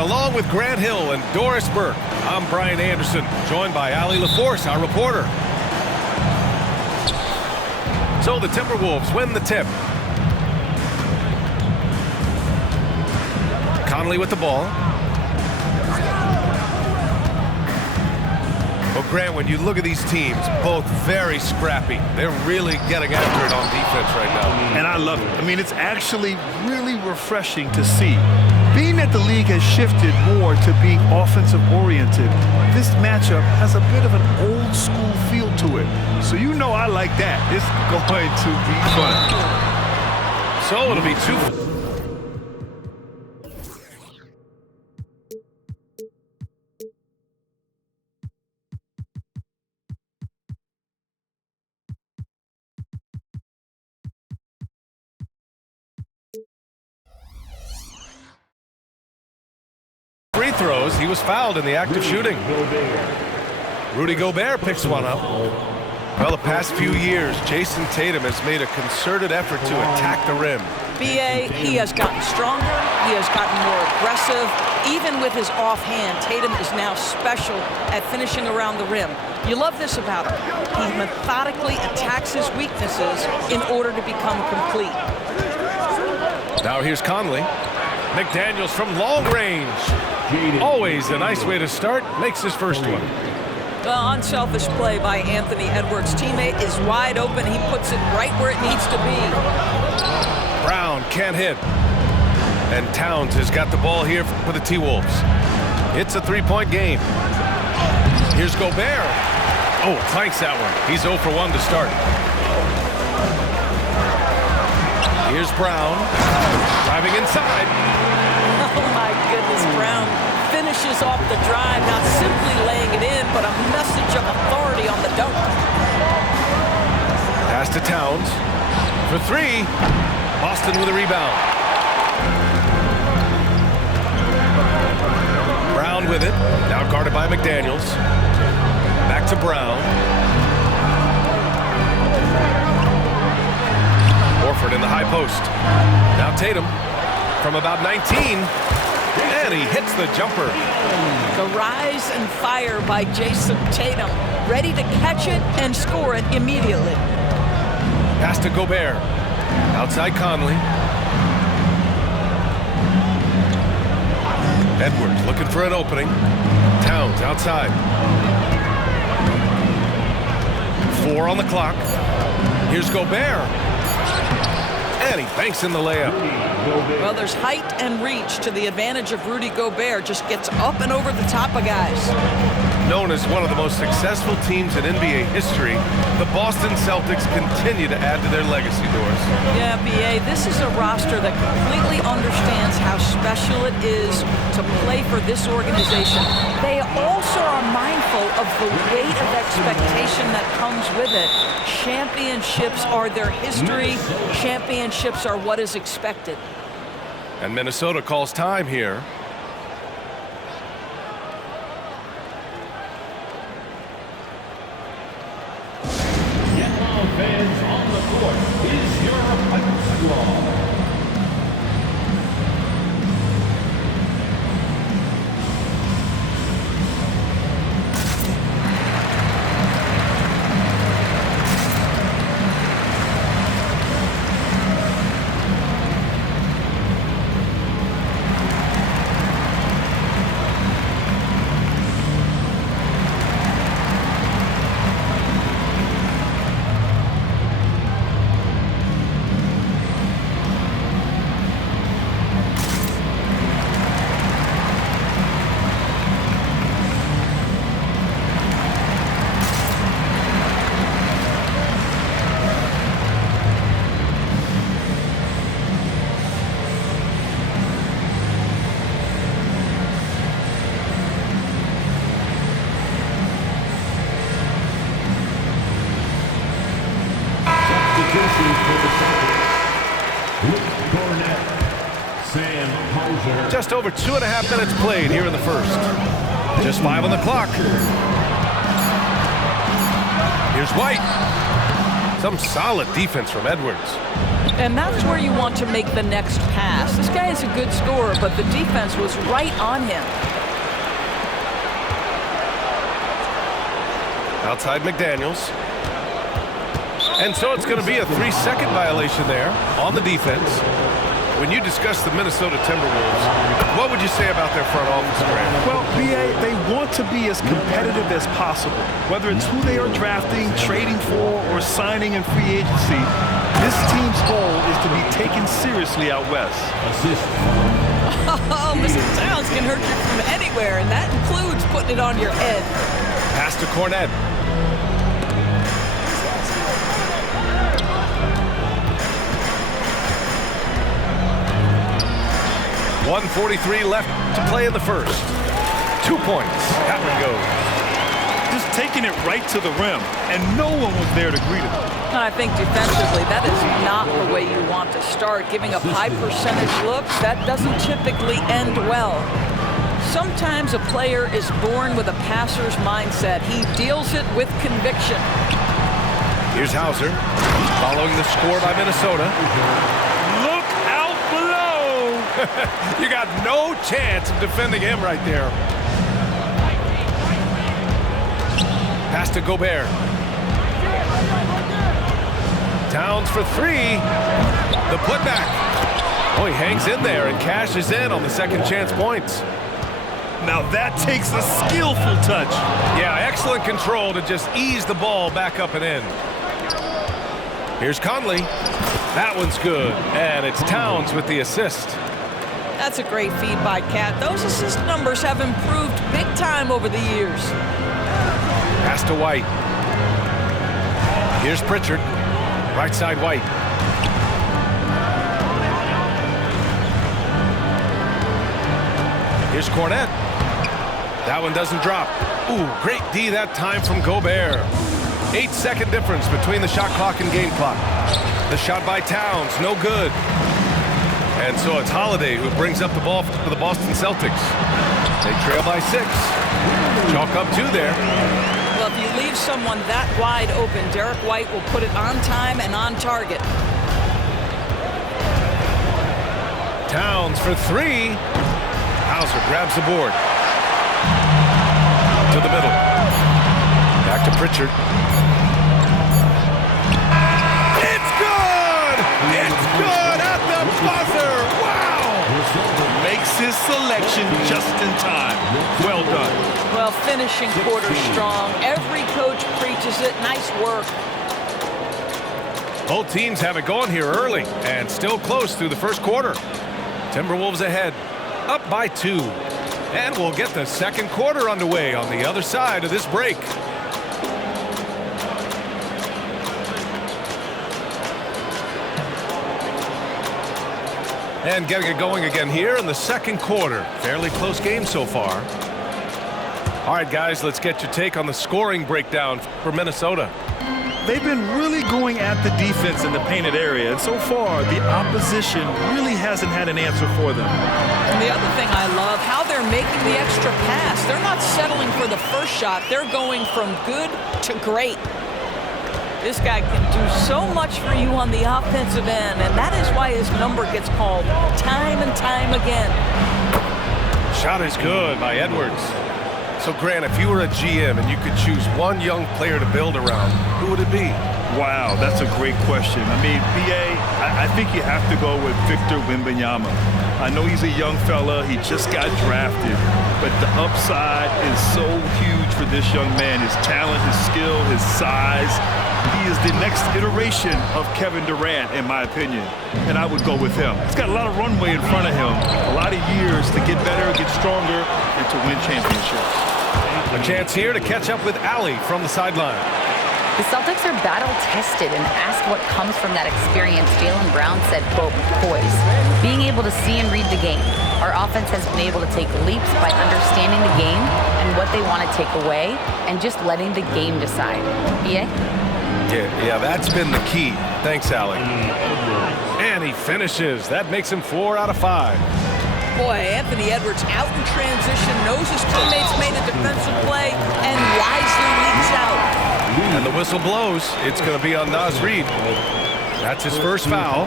And along with Grant Hill and Doris Burke, I'm Brian Anderson, joined by Ali LaForce, our reporter. So the Timberwolves win the tip. Conley with the ball. Well, Grant, when you look at these teams, both very scrappy. They're really getting after it on defense right now. And I love it. I mean, it's actually really refreshing to see. Being that the league has shifted more to being offensive-oriented, this matchup has a bit of an old-school feel to it. So you know I like that. It's going to be fun. So it'll be 2. Free throws. He was fouled in the act of shooting. Rudy Gobert picks one up. Well, the past few years, Jason Tatum has made a concerted effort to attack the rim. B.A., he has gotten stronger. He has gotten more aggressive. Even with his offhand, Tatum is now special at finishing around the rim. You love this about him. He methodically attacks his weaknesses in order to become complete. Now here's Conley. McDaniels from long range. Always a nice way to start. Makes his first one. Well, unselfish play by Anthony Edwards. Teammate is wide open. He puts it right where it needs to be. Brown can't hit. And Towns has got the ball here for the T-Wolves. It's a three-point game. Here's Gobert. Oh, clanks that one. He's 0 for 1 to start. Here's Brown. Driving inside. Oh, my goodness, Brown finishes off the drive, not simply laying it in, but a message of authority on the dunk. Pass to Towns. For 3. Boston with a rebound. Brown with it. Now guarded by McDaniels. Back to Brown. Horford in the high post. Now Tatum from about 19. And he hits the jumper. The rise and fire by Jason Tatum. Ready to catch it and score it immediately. Pass to Gobert. Outside Conley. Edwards looking for an opening. Towns outside. 4 on the clock. Here's Gobert. And he banks in the layup. Well, there's height and reach to the advantage of Rudy Gobert. Just gets up and over the top of guys. Known as one of the most successful teams in NBA history, the Boston Celtics continue to add to their legacy, Doris. Yeah, B.A., this is a roster that completely understands how special it is to play for this organization. They also are mindful of the weight of expectation that comes with it. Championships are their history. Championships are what is expected. And Minnesota calls time here. Fans on the court is your Pipe Squad. Just over 2.5 minutes played here in the first. Just 5 on the clock. Here's White. Some solid defense from Edwards. And that's where you want to make the next pass. This guy is a good scorer, but the defense was right on him. Outside McDaniels. And so it's going to be a 3-second violation there on the defense. When you discuss the Minnesota Timberwolves, what would you say about their front office, Grant? Well, BA, they want to be as competitive as possible. Whether it's who they are drafting, trading for, or signing in free agency, this team's goal is to be taken seriously out west. Assist. Oh, Mr. Towns can hurt you from anywhere, and that includes putting it on your head. Pass to Cornette. 1:43 left to play in the first. 2 points. That one goes. Just taking it right to the rim, and no one was there to greet him. And I think defensively, that is not the way you want to start. Giving up high percentage looks, that doesn't typically end well. Sometimes a player is born with a passer's mindset. He deals it with conviction. Here's Hauser, following the score by Minnesota. Look out below! You got no chance of defending him right there. Pass to Gobert. Towns for three. The putback. Oh, he hangs in there and cashes in on the second chance points. Now that takes a skillful touch. Yeah, excellent control to just ease the ball back up and in. Here's Conley. That one's good, and it's Towns with the assist. That's a great feed by Cat. Those assist numbers have improved big time over the years. Pass to White. Here's Pritchard. Right side White. Here's Cornette. That one doesn't drop. Ooh, great D that time from Gobert. 8-second difference between the shot clock and game clock. The shot by Towns, no good. And so it's Holiday who brings up the ball for the Boston Celtics. They trail by 6. Chalk up 2 there. Well, if you leave someone that wide open, Derek White will put it on time and on target. Towns for 3. Hauser grabs the board. To the middle. Back to Pritchard. It's good! It's good at the buzzer! Wow! Makes his selection just in time. Well done. Well, finishing quarter strong. Every coach preaches it. Nice work. Both teams have it going here early and still close through the first quarter. Timberwolves ahead, up by 2. And we'll get the second quarter underway on the other side of this break. And getting it going again here in the second quarter. Fairly close game so far. All right, guys, let's get your take on the scoring breakdown for Minnesota. They've been really going at the defense in the painted area, and so far, the opposition really hasn't had an answer for them. And the other thing I love, how they're making the extra pass. They're not settling for the first shot. They're going from good to great. This guy can do so much for you on the offensive end, and that is why his number gets called time and time again. Shot is good by Edwards. So, Grant, if you were a GM and you could choose one young player to build around, who would it be? Wow, that's a great question. I mean, BA, I think you have to go with Victor Wembanyama. I know he's a young fella. He just got drafted. But the upside is so huge for this young man. His talent, his skill, his size. He is the next iteration of Kevin Durant, in my opinion. And I would go with him. He's got a lot of runway in front of him. A lot of years to get better, get stronger, and to win championships. A chance here to catch up with Allie from the sideline. The Celtics are battle-tested, and asked what comes from that experience, Jaylen Brown said, quote, poise. Being able to see and read the game. Our offense has been able to take leaps by understanding the game and what they want to take away and just letting the game decide. BA? Yeah, that's been the key. Thanks, Allie. And he finishes. That makes him 4 out of 5. Boy, Anthony Edwards out in transition, knows his teammates made a defensive play, and wisely leaks out. And the whistle blows. It's going to be on Naz Reid. That's his first foul.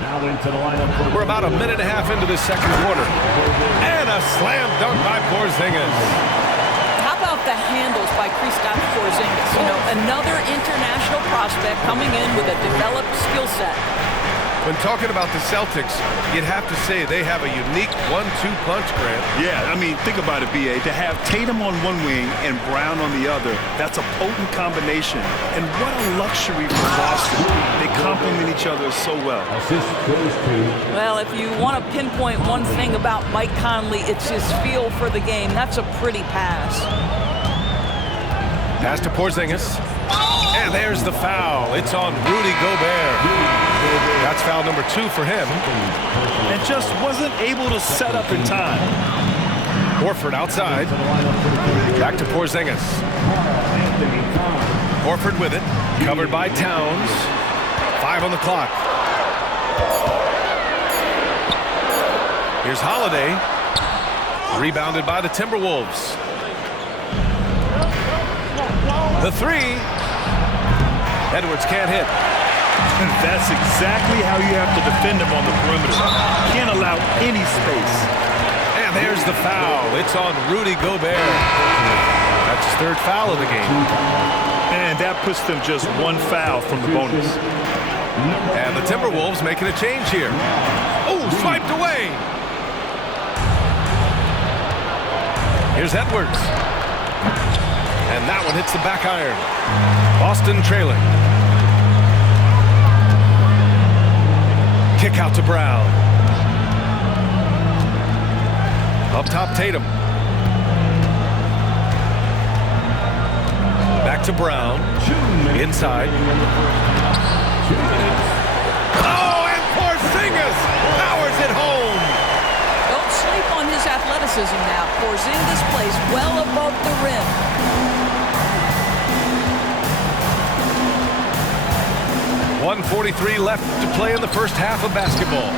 Now into the lineup. We're about a minute and a half into this second quarter. And a slam dunk by Porzingis. How about the handles by Kristaps Porzingis? You know, another international prospect coming in with a developed skill set. When talking about the Celtics, you'd have to say they have a unique 1-2 punch, Grant. Yeah, I mean, think about it, B.A. To have Tatum on one wing and Brown on the other, that's a potent combination. And what a luxury for Boston. They complement each other so well. Assist goes to. Well, if you want to pinpoint one thing about Mike Conley, it's his feel for the game. That's a pretty pass. Pass to Porzingis. And there's the foul. It's on Rudy Gobert. That's foul number 2 for him. And just wasn't able to set up in time. Horford outside. Back to Porzingis. Horford with it. Covered by Towns. 5 on the clock. Here's Holiday. Rebounded by the Timberwolves. The 3. Edwards can't hit. And that's exactly how you have to defend him on the perimeter. Can't allow any space. And there's the foul. It's on Rudy Gobert. That's his 3rd foul of the game. And that puts them just 1 foul from the bonus. And the Timberwolves making a change here. Oh, swiped away. Here's Edwards. And that one hits the back iron. Boston trailing. Kick out to Brown. Up top, Tatum. Back to Brown. Inside. Oh, and Porzingis powers it home. Don't sleep on his athleticism now. Porzingis plays well above the rim. 1:43 left to play in the first half of basketball.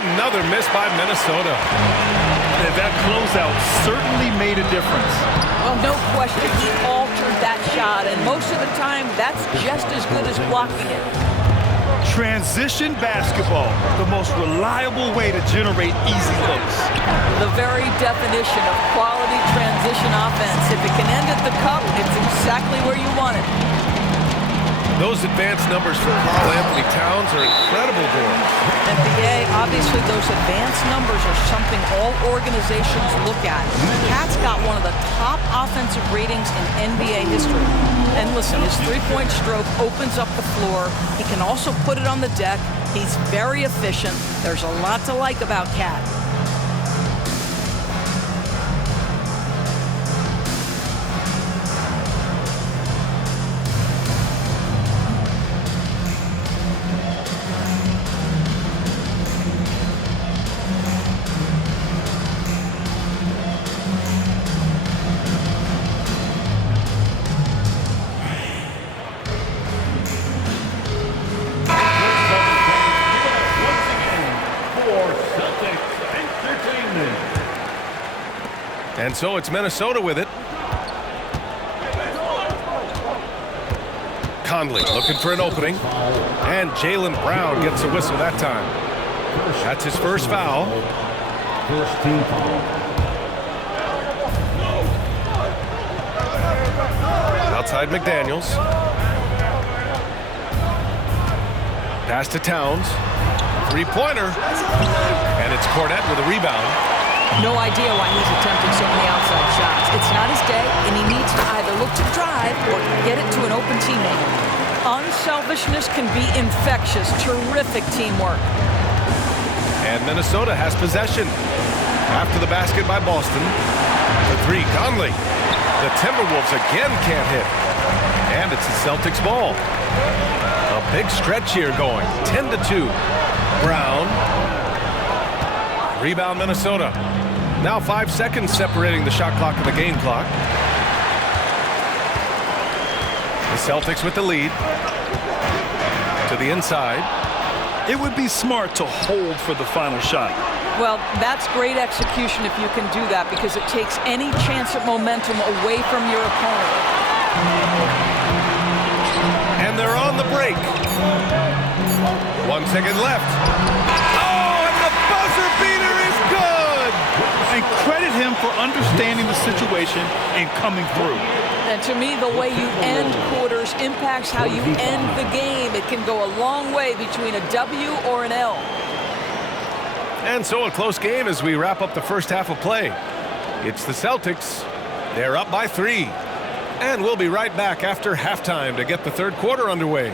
Another miss by Minnesota. And that closeout certainly made a difference. Well, no question, he altered that shot, and most of the time, that's just as good as blocking it. Transition basketball, the most reliable way to generate easy looks. The very definition of quality transition offense. If it can end at the cup, it's exactly where you want it. Those advanced numbers for Karl Anthony Towns are incredible goals. NBA, obviously those advanced numbers are something all organizations look at. Cat's got one of the top offensive ratings in NBA history. And listen, his three-point stroke opens up the floor. He can also put it on the deck. He's very efficient. There's a lot to like about Cat. And so it's Minnesota with it. Conley looking for an opening. And Jaylen Brown gets a whistle that time. That's his first foul. First team foul. Outside McDaniels. Pass to Towns. Three-pointer. And it's Cornette with a rebound. No idea why he's attempting so many outside shots. It's not his day, and he needs to either look to drive or get it to an open teammate. Unselfishness can be infectious. Terrific teamwork. And Minnesota has possession. After the basket by Boston. The 3, Conley. The Timberwolves again can't hit. And it's the Celtics ball. A big stretch here going. 10-2. Brown. Rebound Minnesota. Now 5 seconds separating the shot clock and the game clock. The Celtics with the lead. To the inside. It would be smart to hold for the final shot. Well, that's great execution if you can do that, because it takes any chance at momentum away from your opponent. And they're on the break. 1 second left. Oh, and the buzzer beater is good! And credit him for understanding the situation and coming through. And to me, the way you end quarters impacts how you end the game. It can go a long way between a W or an L. And so a close game as we wrap up the first half of play. It's the Celtics. They're up by 3. And we'll be right back after halftime to get the third quarter underway.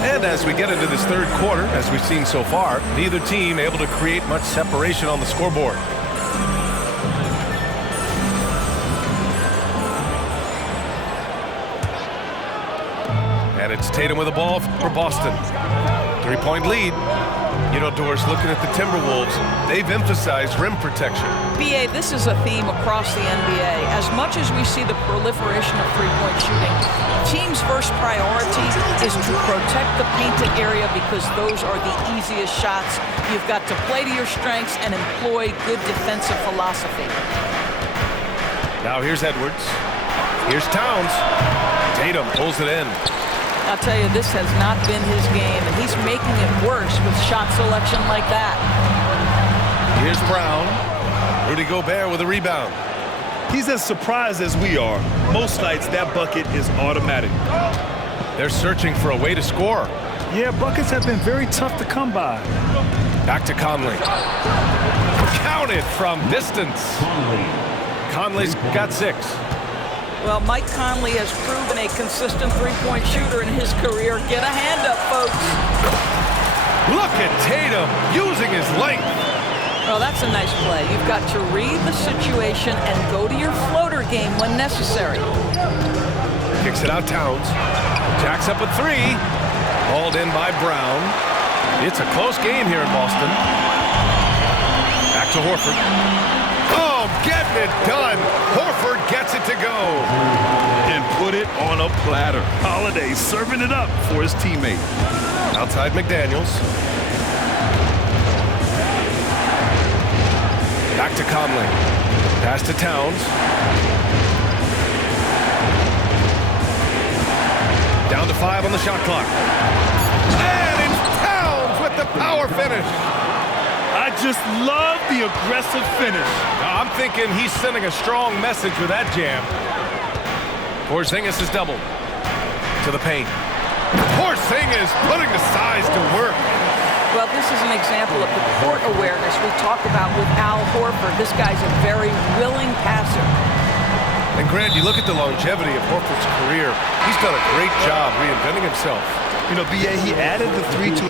And as we get into this third quarter, as we've seen so far, neither team able to create much separation on the scoreboard. And it's Tatum with the ball for Boston. 3-point lead. You know, Doris, looking at the Timberwolves, they've emphasized rim protection. BA, this is a theme across the NBA. As much as we see the proliferation of three-point shooting, teams' first priority is to protect the painted area, because those are the easiest shots. You've got to play to your strengths and employ good defensive philosophy. Now here's Edwards. Here's Towns. Tatum pulls it in. I'll tell you, this has not been his game, and he's making it worse with shot selection like that. Here's Brown. Rudy Gobert with a rebound. He's as surprised as we are. Most nights, that bucket is automatic. They're searching for a way to score. Yeah, buckets have been very tough to come by. Back to Conley. Counted from distance. Conley's got 6. Well, Mike Conley has proven a consistent three-point shooter in his career. Get a hand up, folks. Look at Tatum using his length. Well, that's a nice play. You've got to read the situation and go to your floater game when necessary. Kicks it out, Towns. Jacks up a 3. Hauled in by Brown. It's a close game here in Boston. Back to Horford. Oh, getting it done. Horford gets it to go. And put it on a platter. Holiday serving it up for his teammate. Outside McDaniels. Back to Conley. Pass to Towns. Down to 5 on the shot clock. And it's Towns with the power finish. I just love the aggressive finish. I'm thinking he's sending a strong message with that jam. Porzingis is doubled to the paint. Porzingis putting the size to work. Well, this is an example of the court awareness we talked about with Al Horford. This guy's a very willing passer. And Grant, you look at the longevity of Horford's career. He's done a great job reinventing himself. You know, B.A., he added the 3 to